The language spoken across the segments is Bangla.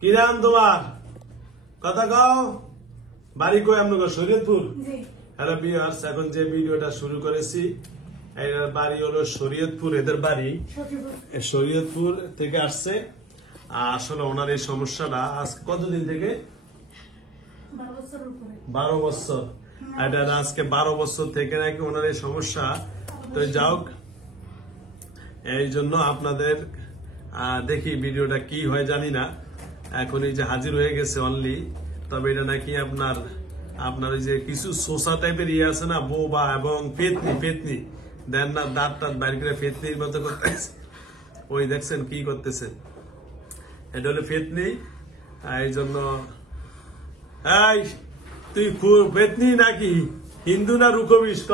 কি নাম তোমার? কথা কও। বাড়ি কই আপনার? শরীয়তপুর। হ্যালো ভিউয়ার্স, এখন যে ভিডিওটা শুরু করেছি এর বাড়ি হলো শরীয়তপুর। এদের বাড়ি শরীয়তপুর থেকে আসছে। আসলে ওনার এই সমস্যাটা আজ কতদিন থেকে? 12 বছর। এটা আজকে 12 বছর থেকে নাকি ওনার এই সমস্যা। তো যাও, এই জন্য আপনাদের দেখি ভিডিওটা কি হয় জানি না। এখন এই যে হাজির হয়ে গেছে অনলি, তবে এটা নাকি আপনার ওই যে কিছু শোষা টাইপের ইয়ে আছে না, বোবা এবং পেতনি দেন না, দাঁত টাত বাইর করে পেতনির মতো করতেছে। ওই দেখছেন কি করতেছে, এটা হলো পেতনি। এই জন্য এই তুই পেতনি নাকি হিন্দু না রুকবিস ক?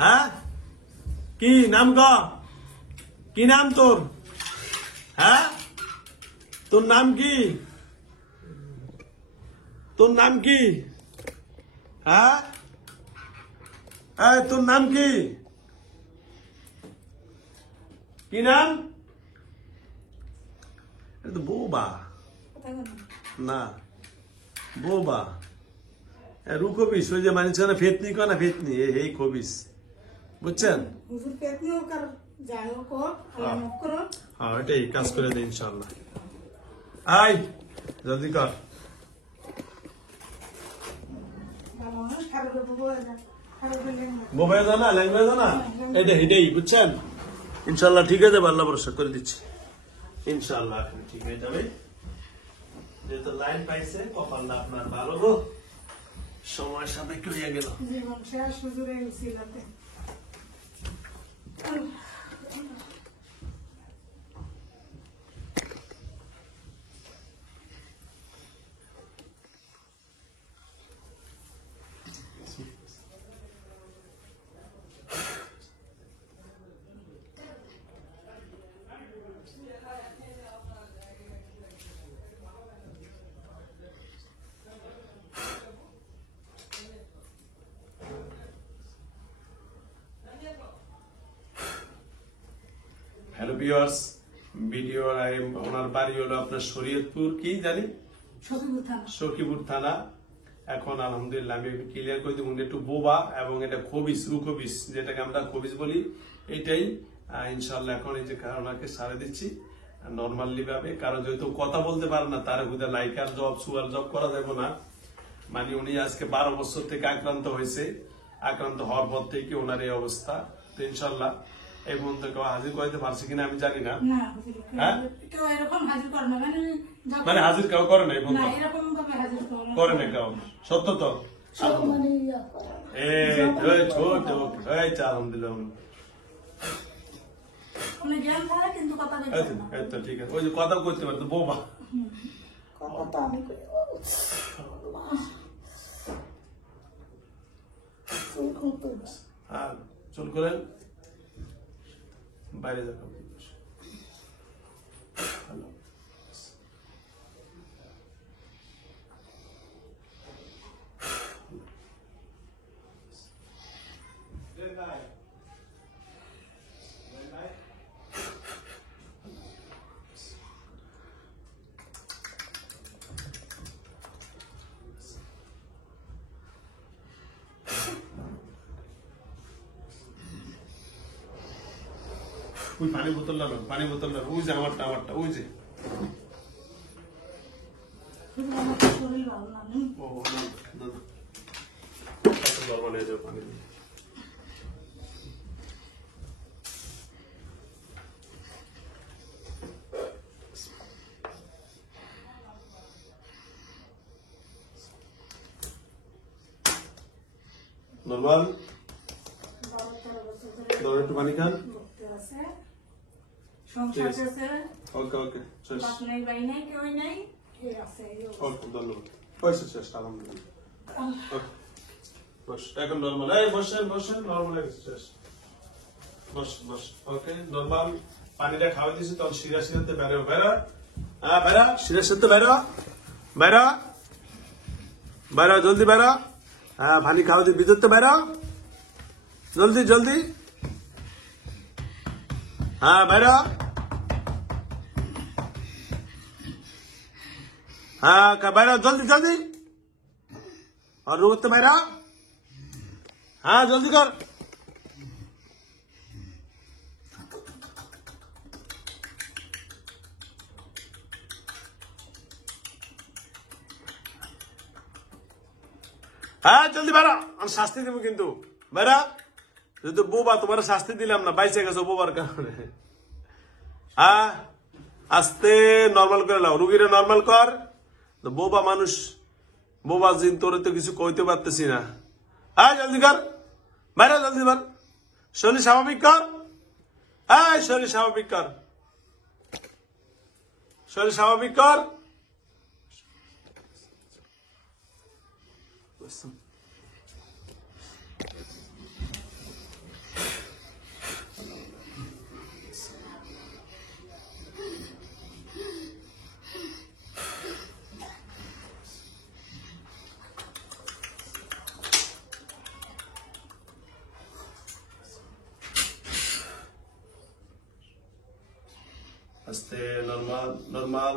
হ্যাঁ, কি নাম ক? কি নাম তোর? হ্যাঁ, তোর নাম কি? তোর নাম কি? হ্যাঁ, তোর নাম কি? কি নাম? এটা তো বোবা না, বোবা রুকবিস। ওই যে মানুষ ফেতনি কয় না, ফেতনি এই কবিস, বুঝছেন? হ্যাঁ, এটাই কাজ করে দেয় ইনশাল্লাহ। আই জলদি কর। মোবাইল জানা, ল্যাঙ্গুয়েজ জানা, এটাই বুঝছেন। ইনশাল্লাহ ঠিক আছে, আল্লাহ ভরসা করে দিচ্ছি। ইনশাল্লাহ ঠিক হয়ে যাবে। যেহেতু লাইন পাইছে, কপালটা আপনার ভালো গো, সময় সাপেক্ষে হয়ে গেল। হ্যালো ভিউয়ার্স, ভিডিও ওনার বাড়ি হলো আপনার শরীয়তপুর, কি জানি সখীপুর থানা। এখন আলহামদুলিল্লাহ আমি ক্লিয়ার করে দিই, উনি একটু বোবা এবং এটা খবিস, রুকবিস, যেটাকে আমরা খবিস বলি, এটাই। ইনশাল্লাহ এখন এই যে ওনাকে সারে দিচ্ছি নর্মালি ভাবে, কারণ যেহেতু কথা বলতে পারে না, তার হুদা লাইকার জব সুগার জব করা যাবে না। মানে উনি আজকে 12 বছর থেকে আক্রান্ত হয়েছে। আক্রান্ত হওয়ার পর থেকে ওনার এই অবস্থা। তো ইনশাল্লাহ এই পর্যন্ত কেউ হাজির করতে পারছে কিনা আমি জানি না। মানে হাজির কেউ করে নাই, করে না কেউ, সত্য তো। আলহামদুলিল্লাহ ঠিক আছে, ওই যে কথা করতে পারতো বোবা। হ্যাঁ, চুল করেন বাইরে যাবেন। ওই পানি বোতল লাগান, পানি বোতল লাগান, ওই যে আমারটা ওই যে। নর্মাল একটু পানি খান। ওকে ওকে, ধন্যবাদ। চেষ্টা আলহামদুলিল্লাহ। এখন নর্মাল, বসেন বসেন, নর্মাল বস। ওকে নর্মাল, পানিটা খাওয়াই দিয়েছি, তখন শিরাতে বেরো। হ্যাঁ বেরো, শিরাতে বেরো, জলদি বেরো। হ্যাঁ, পানি খাওয়া দিয়ে ভিতরতে বেরো, জলদি। হ্যাঁ বেরো, হ্যাঁ বাইরে জলদি জলদি আর রুগতে বাইরা হ্যাঁ জলদি কর হ্যাঁ জলদি বাইরা আমি শাস্তি দেবো কিন্তু বাইরা যদি বোবা তোমার শাস্তি দিলাম না বাইসে গেছো বোবার কারণে হ্যাঁ আস্তে নর্মাল করে নাও রুগীরা নর্মাল কর বোবা মানুষ বোবা জিন তোরে তো কিছু কইতে পারতেছি না হ্যাঁ জলদি কর বাইরে জলদি কর শরীর স্বাভাবিক কর হ্যাঁ শরীর স্বাভাবিক কর শরীর স্বাভাবিক কর আস্তে নর্মাল নর্মাল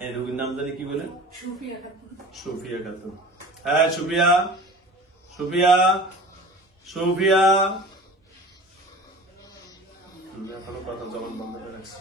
এই রোগীর নাম জানি কি বলেন সুফিয়া খাতুন সুফিয়া খাতুন হ্যাঁ সুফিয়া সুফিয়া সুফিয়া এখনো কথা জবান বন্ধ করে রাখছি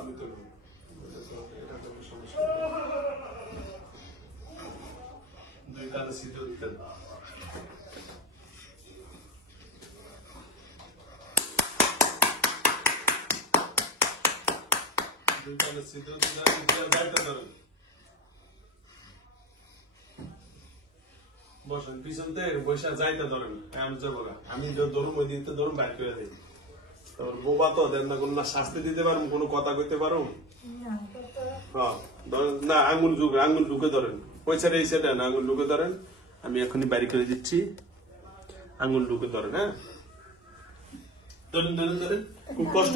আমি তো দুই কানে সিদ্ধ দিতে দুই কানে সিদ্ধ দিতে যাইতে ধরেন বসেন পিছনতে বসে যাইতে ধরেন আমি যাবো আমি ধরুন ওই দিন তো ধরুন বাইর করে দিই তোর বোবা তো দেন না কোনো শাস্তি দিতে পারুন কোনো কথা কইতে পারুন না আঙুল ঢুকে ধরেন পয়সা এই সেটা না আঙুল ঢুকে ধরেন আমি এখনই বাড়ি করে দিচ্ছি আঙুল ঢুকে ধরেন হ্যাঁ ধরেন ধরেন ধরেন খুব কষ্ট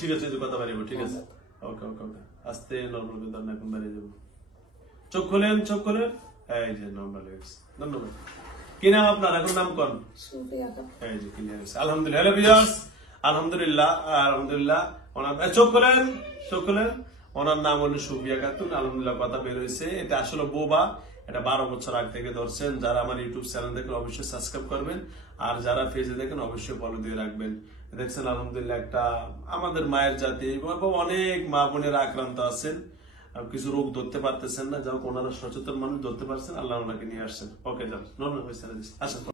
ঠিক আছে কথা বাড়িব ঠিক আছে ওকে ওকে ওকে আস্তে নর্মাল করে ধরেন এখন বাড়ি যাবো চোখ খোলেন এই যে নর্মাল হয়ে গেছে ধন্যবাদ কি নাম আপনার এখন নাম কোন এই যে ক্লিয়ার হয়েছে আলহামদুলিল্লাহ আলহামদুলিল্লাহ আলহামদুলিল্লাহ ওনার চোখ খোলেন ওনার নাম হলো সুফিয়া খাতুন আলহামদুলিল্লাহ কথা বের হয়েছে এটা আসলে বোবা এটা 12 বছর আগ থেকে ধরছেন যারা আমার ইউটিউব চ্যানেল দেখেন অবশ্যই সাবস্ক্রাইব করবেন আর যারা পেজে দেখেন অবশ্যই ফলো দিয়ে রাখবেন দেখছেন আলহামদুলিল্লাহ একটা আমাদের মায়ের জাতি অনেক মা বোনেরা আক্রান্ত আছেন কিছু রোগ ধরতে পারতেছেন না যাও ওনারা সচেতন মানুষ ধরতে পারছেন আল্লাহ ওনাকে নিয়ে আসছেন ওকে যান নর্মাল হয়েছে আসেন